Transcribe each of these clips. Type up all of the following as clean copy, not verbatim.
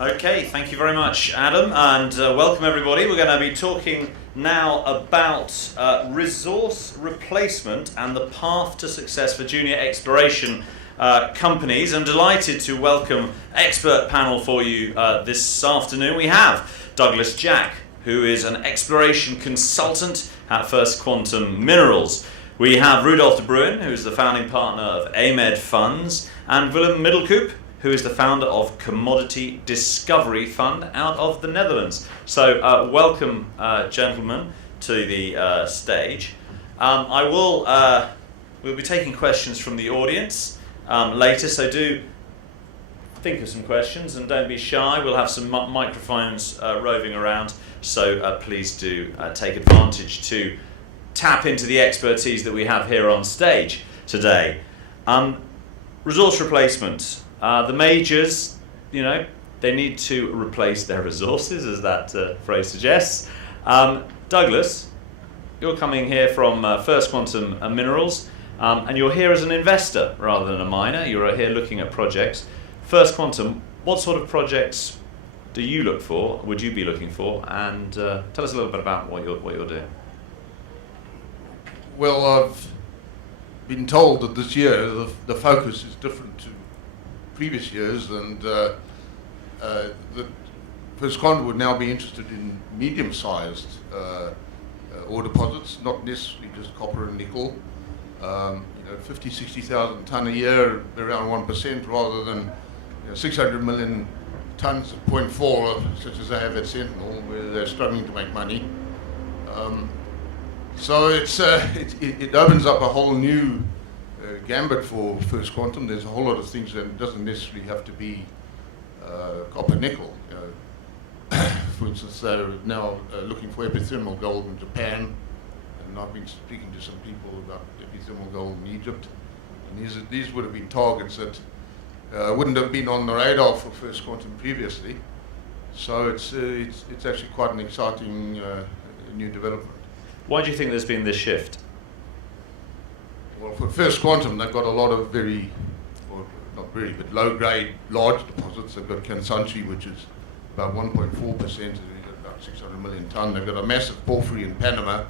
Okay, thank you very much, Adam, and welcome everybody. We're going to be talking now about resource replacement and the path to success for junior exploration companies. I'm delighted to welcome expert panel for you this afternoon. We have Douglas Jack, who is an exploration consultant at First Quantum Minerals. We have Rudolph de Bruin, who is the founding partner of AMED Funds, and Willem Middelkoop, who is the founder of Commodity Discovery Fund out of the Netherlands. So welcome, gentlemen, to the stage. We'll be taking questions from the audience later, so do think of some questions and don't be shy. We'll have some microphones roving around, so please do take advantage to tap into the expertise that we have here on stage today. Resource replacement. The majors, they need to replace their resources, as that phrase suggests. Douglas, you're coming here from First Quantum Minerals, and you're here as an investor rather than a miner. You're here looking at projects. First Quantum, what sort of projects do you look for, would you be looking for? And tell us a little bit about what you're doing. Well, I've been told that this year the focus is different to previous years, and the First Quantum would now be interested in medium-sized ore deposits, not necessarily just copper and nickel. 50, 60,000 tonne a year, around 1%, rather than 600 million tonnes at 0.4, such as they have at Sentinel, where they're struggling to make money. So it opens up a whole new gambit for First Quantum. There's a whole lot of things that doesn't necessarily have to be copper nickel. For instance, they're now looking for epithermal gold in Japan, and I've been speaking to some people about epithermal gold in Egypt. And these would have been targets that wouldn't have been on the radar for First Quantum previously. So it's actually quite an exciting new development. Why do you think there's been this shift? Well, for First Quantum, they've got a lot of low-grade, large deposits. They've got Kansanshi, which is about 1.4%, about 600 million tonne. They've got a massive porphyry in Panama,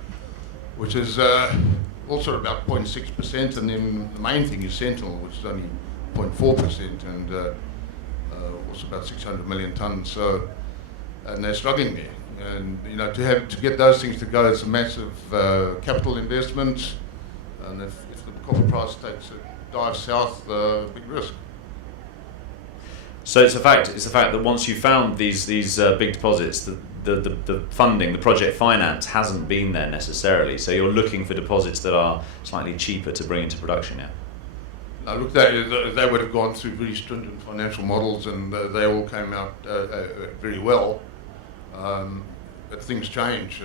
which is also about 0.6%. And then the main thing is Sentinel, which is only 0.4%, and also about 600 million tonne. So, and they're struggling there. And to get those things to go, it's a massive capital investment. And if the copper price takes a dive south, big risk. So it's the fact that once you've found these big deposits, the funding, the project finance hasn't been there necessarily. So you're looking for deposits that are slightly cheaper to bring into production. Yeah. Now look, they would have gone through very stringent financial models, and they all came out very well. But things change.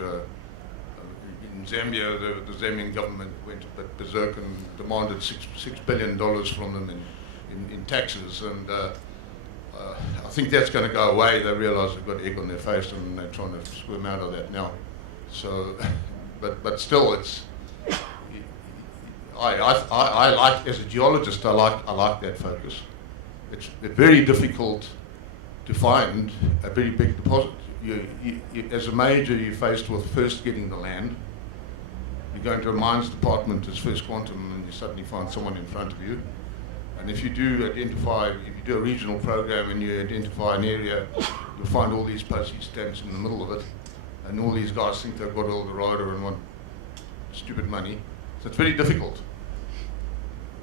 In Zambia, the Zambian government went a bit berserk and demanded $6 billion from them in taxes, and I think that's going to go away. They realise they've got egg on their face, and they're trying to swim out of that now. So, but still, it's. I like, as a geologist, I like that focus. It's very difficult to find a very big deposit. You, as a major, you're faced with first getting the land. You go into a mines department as First Quantum, and you suddenly find someone in front of you. And if you do a regional program and you identify an area, you'll find all these postage stamps in the middle of it, and all these guys think they've got all the rider and want stupid money. So it's very difficult.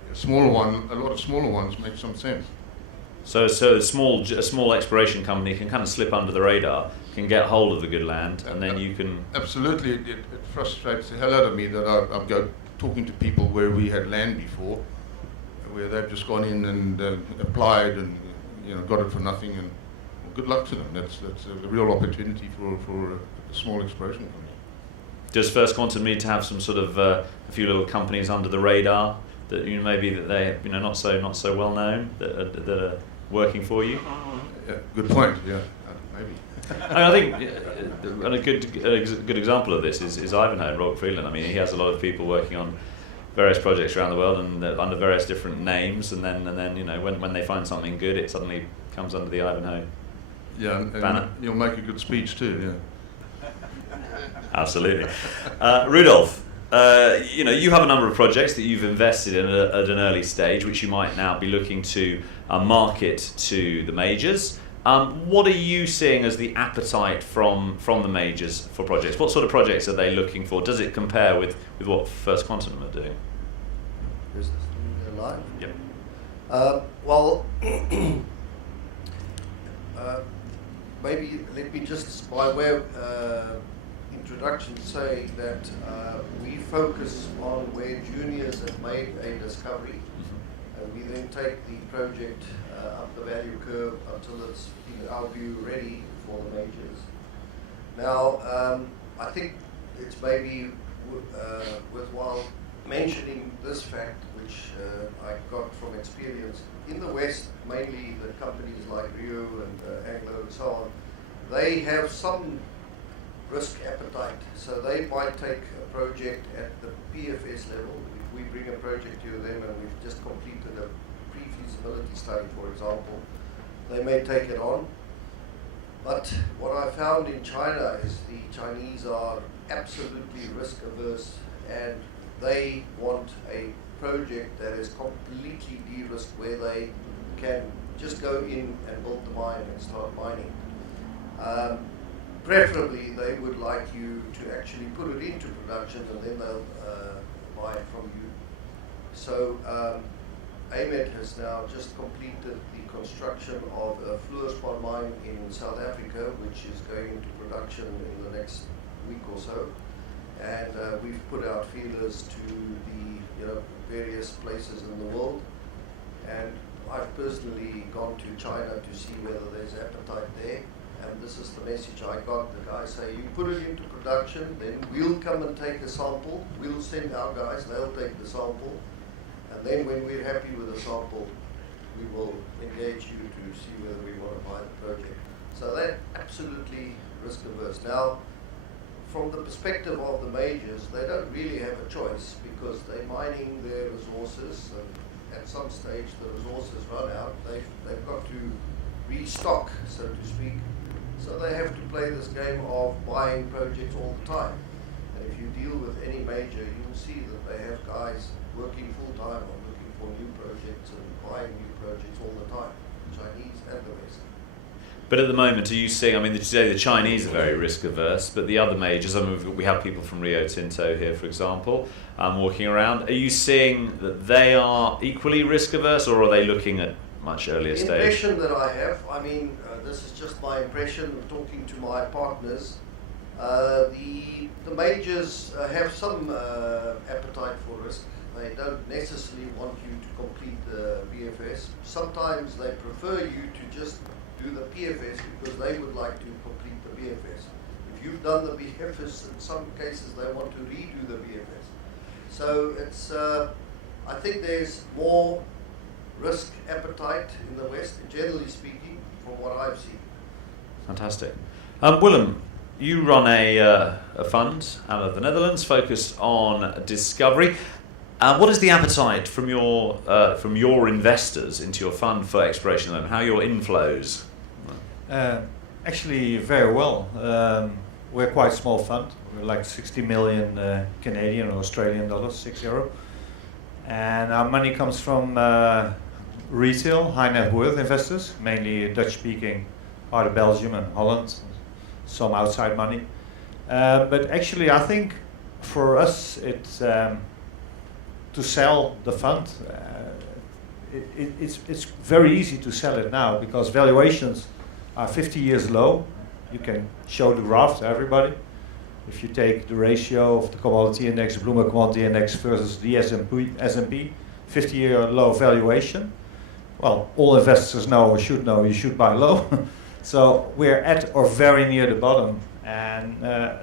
A lot of smaller ones make some sense. So a small exploration company can kind of slip under the radar, can get hold of the good land, and then you can. Absolutely, it frustrates the hell out of me that I go talking to people where we had land before, where they've just gone in and applied and got it for nothing, and well, good luck to them. That's a real opportunity for a small exploration company. Does First Quantum need to have some sort of a few little companies under the radar that maybe that they not so well known that are working for you? Yeah, good point. Yeah, maybe. I think a good example of this is Ivanhoe and Robert Freeland. I mean, he has a lot of people working on various projects around the world and under various different names, and then when they find something good, it suddenly comes under the Ivanhoe Yeah, and banner. you'll make a good speech too. Yeah. Absolutely. Rudolph, you have a number of projects that you've invested in at an early stage, which you might now be looking to market to the majors. What are you seeing as the appetite from the majors for projects? What sort of projects are they looking for? Does it compare with what First Quantum are doing? Is this live? Yep. Well, maybe let me just, by way of introduction, say that we focus on where juniors have made a discovery, and we then take the project up the value curve until it's, in our view, ready for the majors. Now, I think it's maybe worthwhile mentioning this fact, which I got from experience. In the West, mainly the companies like Rio and Anglo and so on, they have some risk appetite. So they might take a project at the PFS level. If we bring a project to them and we've just completed a pre-feasibility study, for example, they may take it on. But what I found in China is the Chinese are absolutely risk averse, and they want a project that is completely de-risked, where they can just go in and build the mine and start mining. Preferably, they would like you to actually put it into production, and then they'll buy it from you. So AMED has now just completed the construction of a fluorspar mine in South Africa, which is going into production in the next week or so. And we've put out feelers to the various places in the world. And I've personally gone to China to see whether there's appetite there. And this is the message I got. The guys say, you put it into production, then we'll come and take a sample. We'll send our guys, they'll take the sample. And then when we're happy with the sample, we will engage you to see whether we want to buy the project. So they're absolutely risk averse. Now, from the perspective of the majors, they don't really have a choice, because they're mining their resources, and at some stage the resources run out. They've got to restock, so to speak. So they have to play this game of buying projects all the time. And if you deal with any major, you will see that they have guys working full time on looking for new projects and buying new projects all the time, Chinese and the West. But at the moment, are you seeing, today the Chinese are very risk averse, but the other majors, we have people from Rio Tinto here, for example, walking around. Are you seeing that they are equally risk averse, or are they looking at much earlier stage? The impression that I have, this is just my impression of talking to my partners, the majors have some appetite for risk. They don't necessarily want you to complete the BFS. Sometimes they prefer you to just do the PFS, because they would like to complete the BFS. If you've done the BFS, in some cases they want to redo the BFS. So it's, I think there's more risk appetite in the West, generally speaking, from what I've seen. Fantastic. Willem, you run a fund out of the Netherlands focused on discovery. What is the appetite from your investors into your fund for exploration? How are your inflows? Actually, very well. We're quite a small fund. We're like 60 million Canadian or Australian dollars, 60. And our money comes from retail, high net worth investors, mainly Dutch-speaking, part of Belgium and Holland, some outside money. But actually, I think for us, it's to sell the fund. It's very easy to sell it now, because valuations are 50 years low. You can show the graph to everybody. If you take the ratio of the commodity index, Bloomberg Commodity Index versus the S&P, 50-year low valuation. Well, all investors know, or should know, you should buy low. So we're at or very near the bottom. And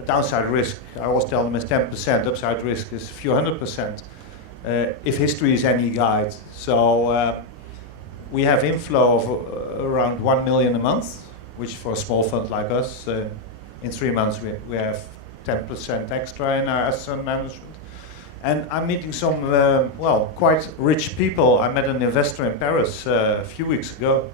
downside risk, I always tell them, is 10%. Upside risk is a few 100%. If history is any guide. So we have inflow of around 1 million a month, which for a small fund like us, in 3 months we have 10% extra in our asset management. And I'm meeting some, quite rich people. I met an investor in Paris a few weeks ago.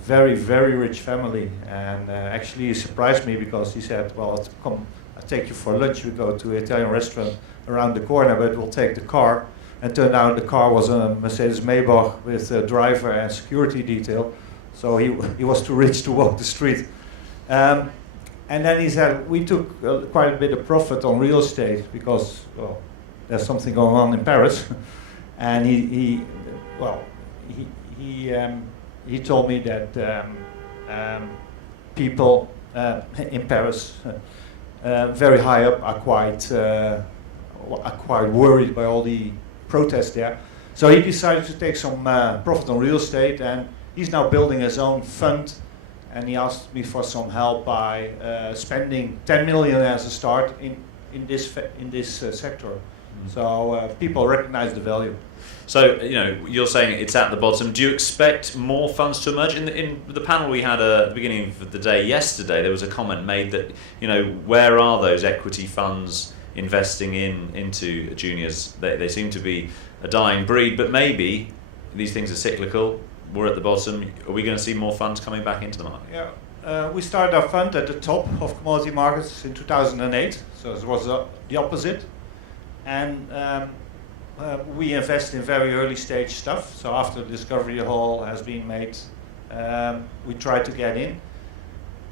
very, very rich family, and actually he surprised me because he said, well, come, I'll take you for lunch, we go to an Italian restaurant around the corner, but we'll take the car. And turned out the car was a Mercedes Maybach with a driver and security detail, so he was too rich to walk the street. And then he said, we took quite a bit of profit on real estate because, well, there's something going on in Paris. And he told me that people in Paris, very high up, are quite worried by all the protests there. So he decided to take some profit on real estate, and he's now building his own fund. And he asked me for some help by spending 10 million as a start in this sector. So people recognize the value. So, you know, you're saying it's at the bottom. Do you expect more funds to emerge? In the panel we had at the beginning of the day yesterday, there was a comment made that, you know, where are those equity funds investing into juniors? They seem to be a dying breed, but maybe these things are cyclical. We're at the bottom. Are we going to see more funds coming back into the market? Yeah. We started our fund at the top of commodity markets in 2008, so it was the opposite. And we invest in very early stage stuff. So after the discovery hole has been made, we try to get in.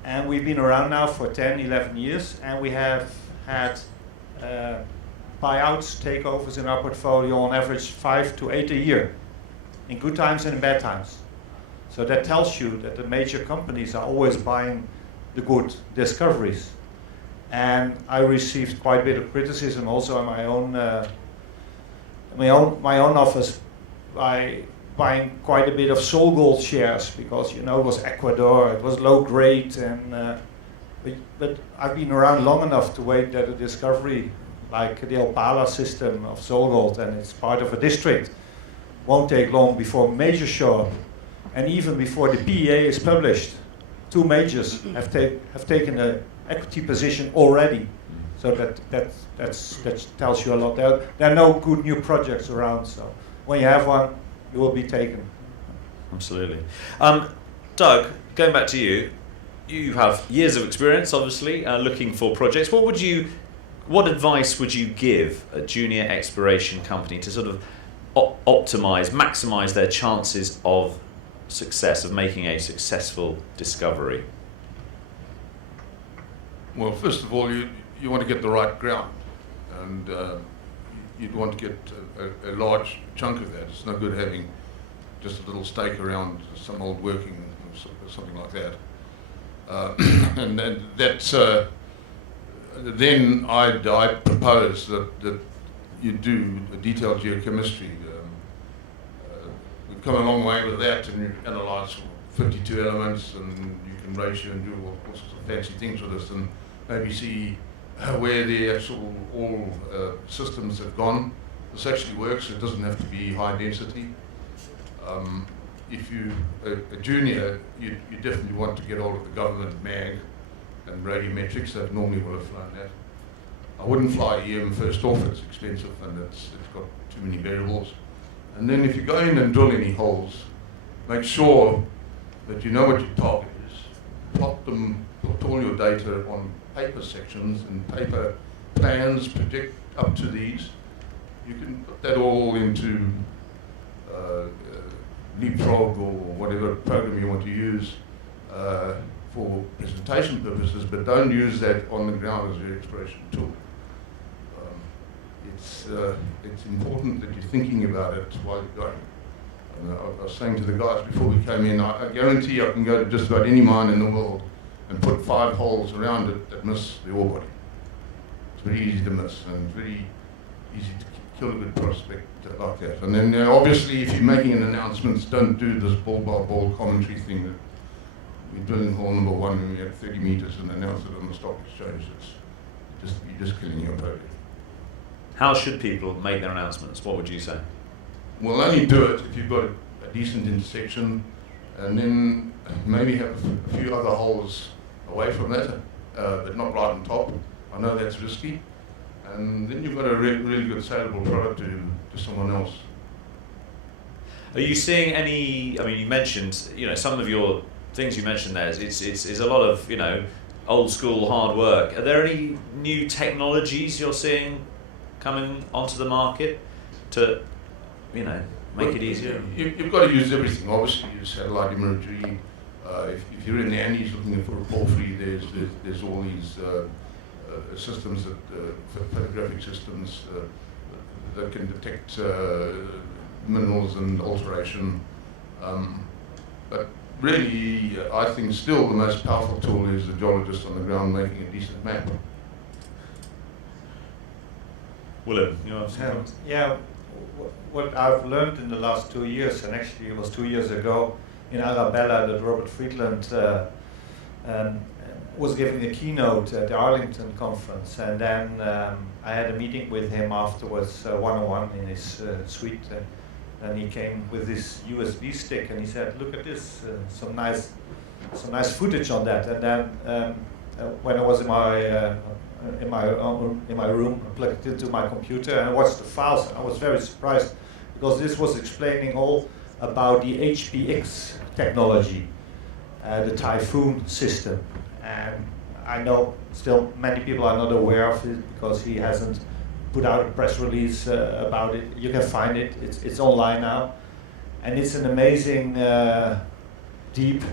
And we've been around now for 10, 11 years, and we have had buyouts, takeovers in our portfolio on average 5 to 8 a year, in good times and in bad times. So that tells you that the major companies are always buying the good discoveries. And I received quite a bit of criticism also in my own office by buying quite a bit of Sol Gold shares because, you know, it was Ecuador, it was low grade, and but I've been around long enough to wait that a discovery like the Opala system of Sol Gold, and it's part of a district, won't take long before majors show up. And even before the PEA is published, 2 majors have taken an equity position already. So that tells you a lot. There are no good new projects around, so when you have one, you will be taken. Absolutely. Doug, going back to you, you have years of experience, obviously, looking for projects. What advice would you give a junior exploration company to sort of maximise their chances of success, of making a successful discovery? Well, first of all, you want to get the right ground, and you'd want to get a large chunk of that. It's no good having just a little stake around some old working or something like that. And that's then I propose that you do a detailed geochemistry. We've come a long way with that, and you analyse 52 elements, and you can ratio and do all sorts of fancy things with this, and maybe see where the actual all systems have gone. This actually works. It doesn't have to be high density. If you a junior, you definitely want to get hold of the government mag and radiometrics. That normally will have flown that. I wouldn't fly EM first off. It's expensive and it's got too many variables. And then if you go in and drill any holes, make sure that you know what your target is. Plot them, put all your data on paper sections and paper plans, project up to these. You can put that all into Leapfrog or whatever program you want to use for presentation purposes, but don't use that on the ground as your exploration tool. It's important that you're thinking about it while you're going. I was saying to the guys before we came in, I guarantee I can go to just about any mine in the world and put 5 holes around it that miss the ore body. It's very easy to miss and very easy to kill a good prospect like that. And then obviously if you're making an announcement, don't do this ball by ball commentary thing that we're drilling hole number 1 and we had 30 meters and announce it on the stock exchange. You're just killing your project. How should people make their announcements? What would you say? Well, only do it if you've got a decent intersection, and then maybe have a few other holes away from that, but not right on top. I know that's risky. And then you've got a really good saleable product to someone else. Are you seeing any, I mean, you mentioned, some of your things you mentioned there is a lot of, you know, old school hard work. Are there any new technologies you're seeing coming onto the market to, you know, make it easier? You've got to use everything. Obviously, use satellite imagery. If you're in the Andes looking for a porphyry, there's all these systems photographic systems that can detect minerals and alteration. But really, I think still the most powerful tool is the geologist on the ground making a decent map. Willem, you have some comments? Yeah, what I've learned in the last 2 years, and actually it was 2 years ago in Arabella that Robert Friedland was giving a keynote at the Arlington conference, and then I had a meeting with him afterwards, one-on-one in his suite, and he came with this USB stick, and he said, "Look at this, some nice footage on that." And then when I was in my room, I plugged it into my computer and I watched the files, and I was very surprised because this was explaining all about the HPX technology, the Typhoon system. And I know still many people are not aware of it because he hasn't put out a press release about it. You can find it, it's online now. And it's an amazing deep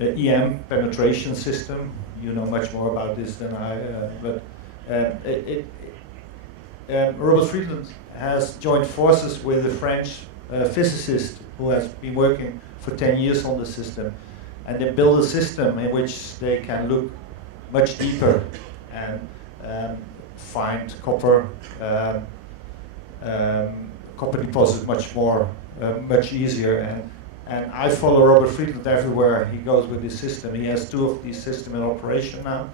EM penetration system. You know much more about this than I, but Robert Friedland has joined forces with a French physicist who has been working for 10 years on the system. And they build a system in which they can look much deeper and find copper deposits much easier. And I follow Robert Friedland everywhere he goes with this system. He has 2 of these systems in operation now,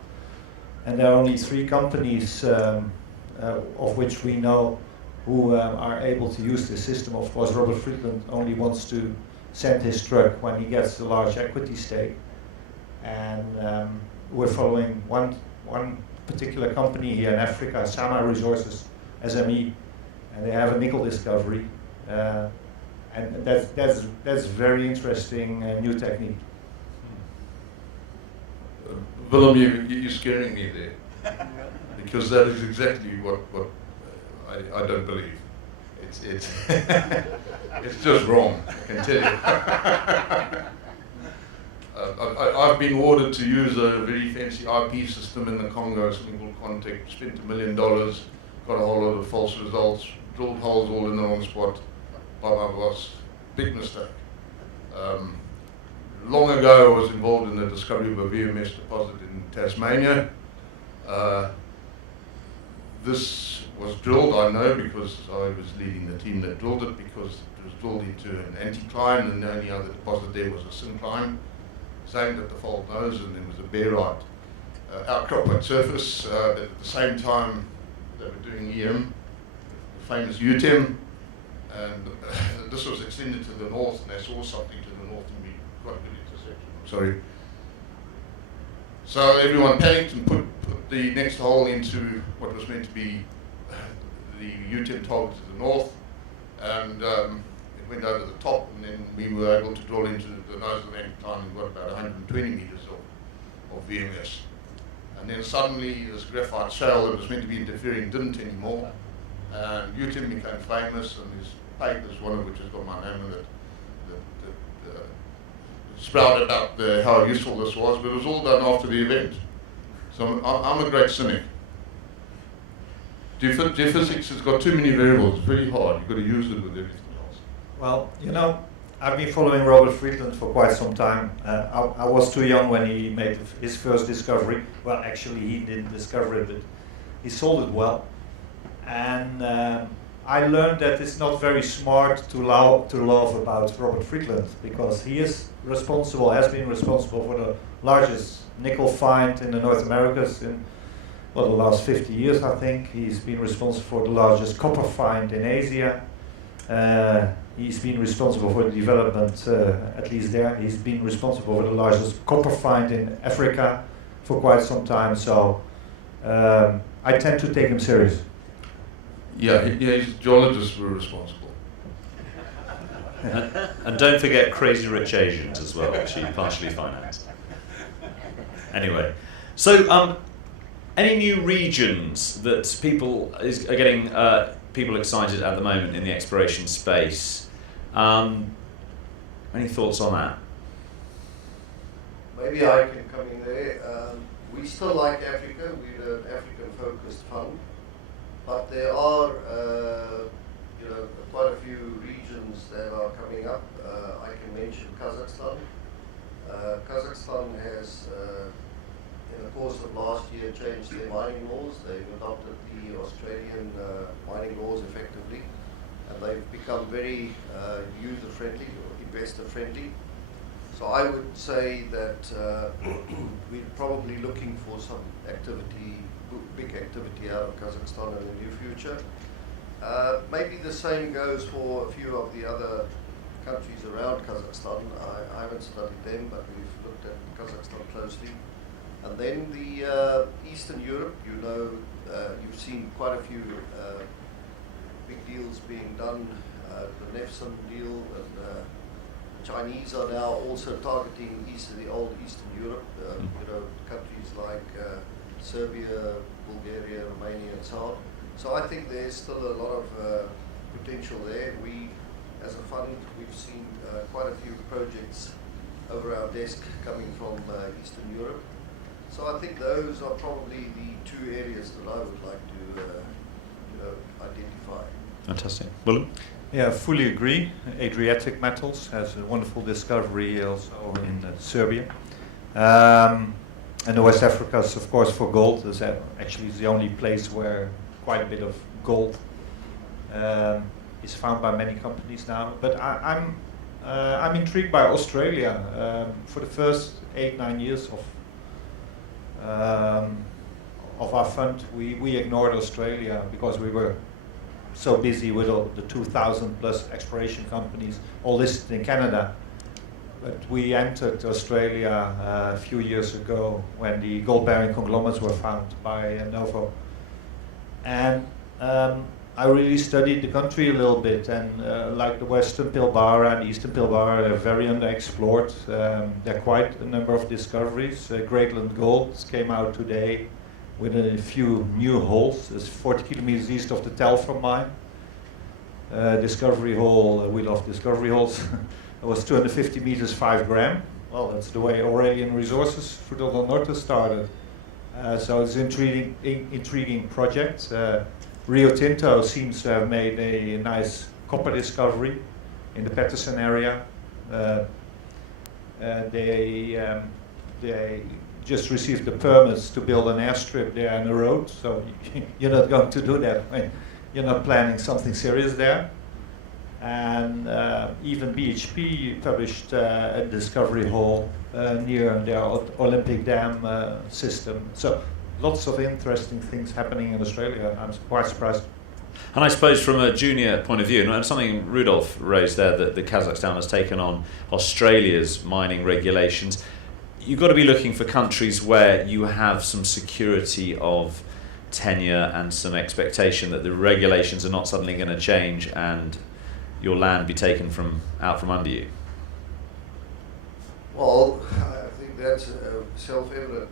and there are only 3 companies of which we know who are able to use this system. Of course, Robert Friedland only wants to send his truck when he gets a large equity stake. And we're following one particular company here in Africa, Sama Resources, SME, and they have a nickel discovery. And that's very interesting new technique. Willem, you're scaring me there, because that is exactly what I don't believe. It's it's just wrong, I can tell you. I've been ordered to use a very fancy IP system in the Congo, something called Contact, spent $1 million, got a whole lot of false results, drilled holes all in the wrong spot. Was big mistake. Long ago, I was involved in the discovery of a VMS deposit in Tasmania. This was drilled, I know, because I was leading the team that drilled it, because it was drilled into an anticline, and the only other deposit there was a syncline. Same at the fault nose, and there was a barite outcrop at surface. But at the same time, they were doing EM, the famous UTEM. And this was extended to the north, and they saw something to the north and we quite a good intersection. Sorry. So everyone panicked and put the next hole into what was meant to be the UTEM target to the north, and it went over the top, and then we were able to drill into the nose of the anticline and got about 120 meters of VMS. And then suddenly this graphite shell that was meant to be interfering didn't anymore. And UTEM became famous, and there's papers, one of which has got my name in it, that sprouted up how useful this was, but it was all done after the event. So I'm a great cynic. Geophysics has got too many variables, it's very hard, you've got to use it with everything else. Well, you know, I've been following Robert Friedland for quite some time. I was too young when he made his first discovery. Well, actually he didn't discover it, but he sold it well. And I learned that it's not very smart to laugh about Robert Friedland, because he is responsible, has been responsible for the largest nickel find in the North Americas in the last 50 years, I think. He's been responsible for the largest copper find in Asia. He's been responsible for the development, at least there. He's been responsible for the largest copper find in Africa for quite some time. So I tend to take him serious. Yeah, his geologists were responsible. And don't forget Crazy Rich Asians as well, which he partially financed. Anyway, so any new regions that people are getting people excited at the moment in the exploration space? Any thoughts on that? Maybe I can come in there. We still like Africa. We're an African-focused fund, but there are, quite a few regions that are coming up. I can mention Kazakhstan. Kazakhstan has, in the course of last year, changed their mining laws. They've adopted the Australian mining laws effectively, and they've become very user-friendly or investor-friendly. So I would say that we're probably looking for some activity, big activity out of Kazakhstan in the near future. Maybe the same goes for a few of the other countries around Kazakhstan. I haven't studied them, but we've looked at Kazakhstan closely. And then the Eastern Europe, you've seen quite a few big deals being done. The Nefson deal, and Chinese are now also targeting the old Eastern Europe. Countries like Serbia, Bulgaria, Romania, and so on. So I think there's still a lot of potential there. We, as a fund, we've seen quite a few projects over our desk coming from Eastern Europe. So I think those are probably the two areas that I would like to identify. Fantastic. Willem? Yeah, fully agree. Adriatic Metals has a wonderful discovery also in Serbia. And the West Africa, of course, for gold is actually the only place where quite a bit of gold is found by many companies now. But I'm intrigued by Australia. For the first 8-9 years of our fund, we ignored Australia because we were so busy with all the 2,000 plus exploration companies all listed in Canada. But we entered Australia a few years ago when the gold-bearing conglomerates were found by Novo. And I really studied the country a little bit, and like the Western Pilbara and the Eastern Pilbara, they're very underexplored. There are quite a number of discoveries. Greatland Gold came out today with a few new holes. It's 40 kilometers east of the Telfer mine. Discovery hole, we love discovery holes. It was 250 meters, 5 gram. Well, that's the way Aurelian Resources, Fruta del Norte started. So it's an intriguing project. Rio Tinto seems to have made a nice copper discovery in the Patterson area. They just received the permits to build an airstrip there and a road, so you're not going to do that when you're not planning something serious there. And even BHP published a discovery hole near their Olympic Dam system. So lots of interesting things happening in Australia. I'm quite surprised. And I suppose from a junior point of view, and something Rudolph raised there, that Kazakhstan has taken on Australia's mining regulations, you've got to be looking for countries where you have some security of tenure and some expectation that the regulations are not suddenly going to change and your land be taken out from under you. Well, I think that's self-evident.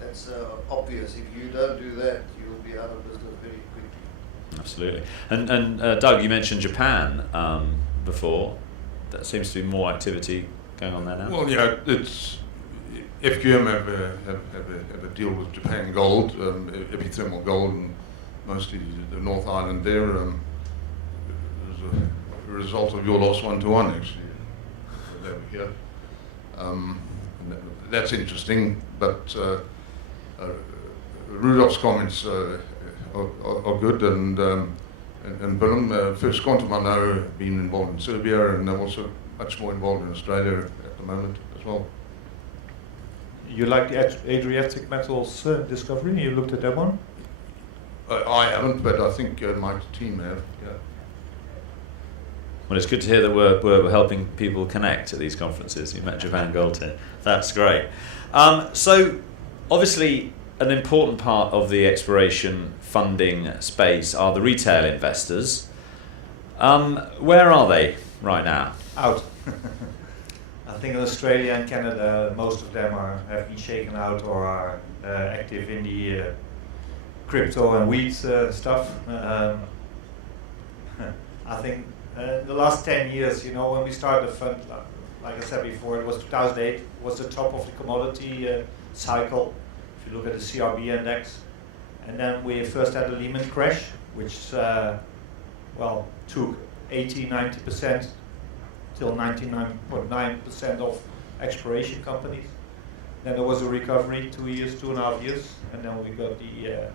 That's obvious. If you don't do that, you'll be out of business very quickly. Absolutely. And Doug, you mentioned Japan before. There seems to be more activity going on there now. Well, yeah, it's FQM have a deal with Japan Gold, epithermal gold, and mostly the North Island there. As a result of your loss 1-1, actually, they were here. That's interesting, but Rudolph's comments are good, and Willem, First Quantum, I know, have been involved in Serbia, and they're also much more involved in Australia at the moment as well. You like the Adriatic Metals discovery? You looked at that one? I haven't, but I think my team have. Yeah. Well, it's good to hear that we're helping people connect at these conferences. You met Japan Gold here. That's great. So, obviously, an important part of the exploration funding space are the retail investors. Where are they right now? Out. I think in Australia and Canada, most of them have been shaken out or are active in the crypto and weed stuff. I think the last 10 years, you know, when we started the fund, like I said before, it was 2008, was the top of the commodity cycle, if you look at the CRB index. And then we first had the Lehman crash, which took 80-90% till 99.9% of exploration companies. Then there was a recovery, 2 years, 2.5 years, and then we got the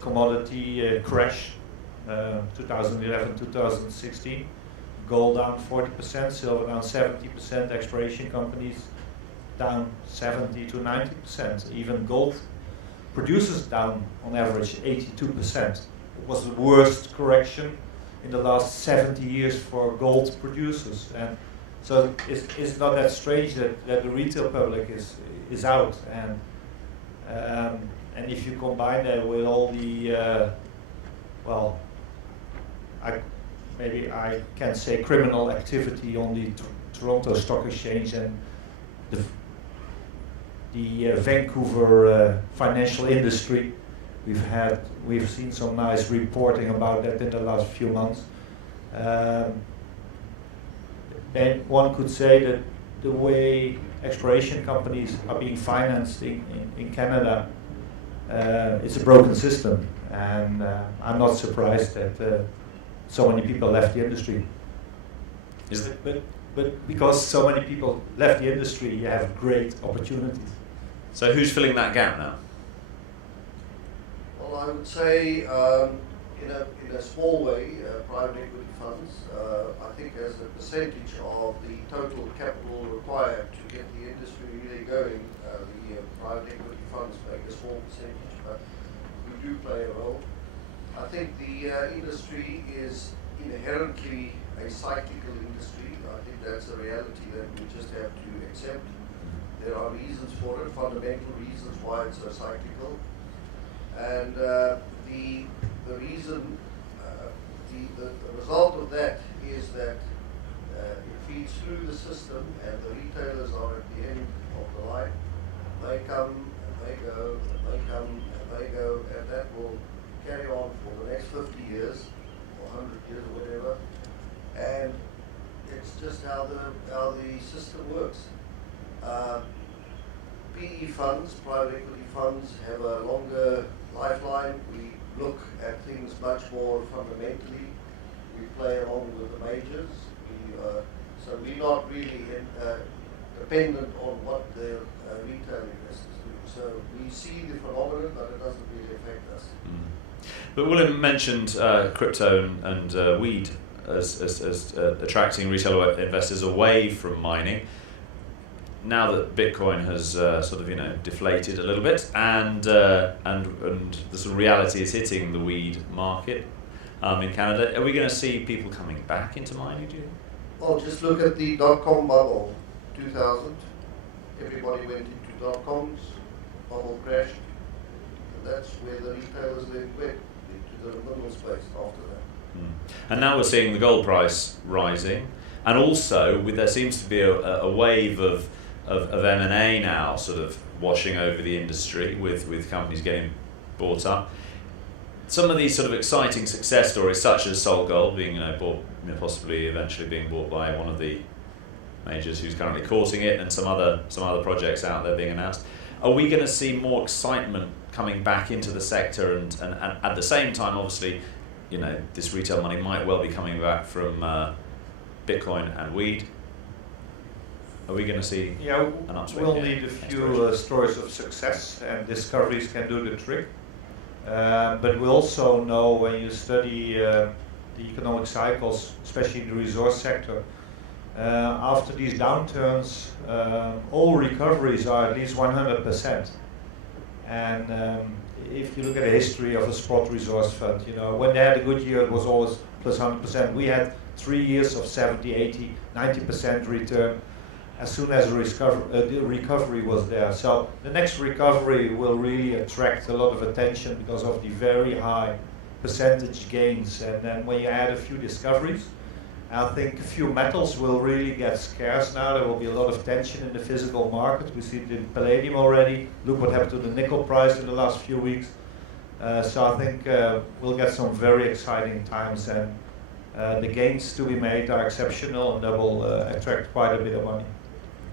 commodity crash, 2011, 2016. Gold down 40%, silver down 70%, exploration companies down 70 to 90%. Even gold producers down on average 82%. It was the worst correction in the last 70 years for gold producers. And so it's not that strange that the retail public is out. And if you combine that with all the, maybe I can say criminal activity on the Toronto Stock Exchange and the Vancouver financial industry. We've seen some nice reporting about that in the last few months. Then one could say that the way exploration companies are being financed in Canada, it's a broken system, and I'm not surprised that so many people left the industry. Is it? But because so many people left the industry, you have great opportunities. So who's filling that gap now? Well, I would say in a small way, private equity funds. I think as a percentage of the total capital required to get the industry really going, the private equity funds make a small percentage, but we do play a role. I think the industry is inherently a cyclical industry. I think that's a reality that we just have to accept. There are reasons for it, fundamental reasons why it's so cyclical. And the reason, the result of that is that it feeds through the system, and the retailers are at the end of the line. They come and they go, and they come and they go, and that will carry on for the next 50 years or 100 years or whatever. And it's just how the system works. PE funds, private equity funds, have a longer lifeline. We look at things much more fundamentally. We play along with the majors. So we're not really dependent on what the retail investors do. So we see the phenomenon, but it doesn't really affect us. But Willem mentioned crypto and weed as attracting retail investors away from mining. Now that Bitcoin has deflated a little bit, and the sort of reality is hitting the weed market in Canada, are we going to see people coming back into mining? Do you think? Well, just look at the dot-com bubble, 2000. Everybody went into dot-coms, bubble crashed, and that's where the retailers then went into the middle space after that. And now we're seeing the gold price rising, and also there seems to be a wave of M&A now sort of washing over the industry with companies getting bought up. Some of these sort of exciting success stories, such as Sol Gold being bought, possibly eventually being bought by one of the majors who's currently courting it, and some other projects out there being announced. Are we going to see more excitement coming back into the sector, and at the same time, obviously, this retail money might well be coming back from Bitcoin and weed? Are we going to see an upswing? We'll need a few stories of success, and discoveries can do the trick. But we also know, when you study the economic cycles, especially in the resource sector, after these downturns, all recoveries are at least 100%. And if you look at the history of a spot resource fund, when they had a good year, it was always plus 100%. We had 3 years of 70, 80, 90% return as soon as the recovery was there. So the next recovery will really attract a lot of attention because of the very high percentage gains. And then when you add a few discoveries, I think a few metals will really get scarce now. There will be a lot of tension in the physical market. We see it in palladium already. Look what happened to the nickel price in the last few weeks. So I think we'll get some very exciting times, and the gains to be made are exceptional, and that will attract quite a bit of money.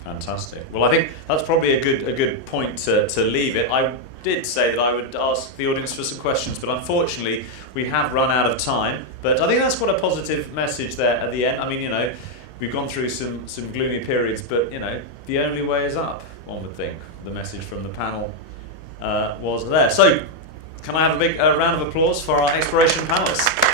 Fantastic. Well, I think that's probably a good point to leave it. I did say that I would ask the audience for some questions, but unfortunately we have run out of time. But I think that's quite a positive message there at the end. I mean, you know, we've gone through some gloomy periods, but you know, the only way is up, one would think. The message from the panel was there. So, can I have a big round of applause for our exploration panelists?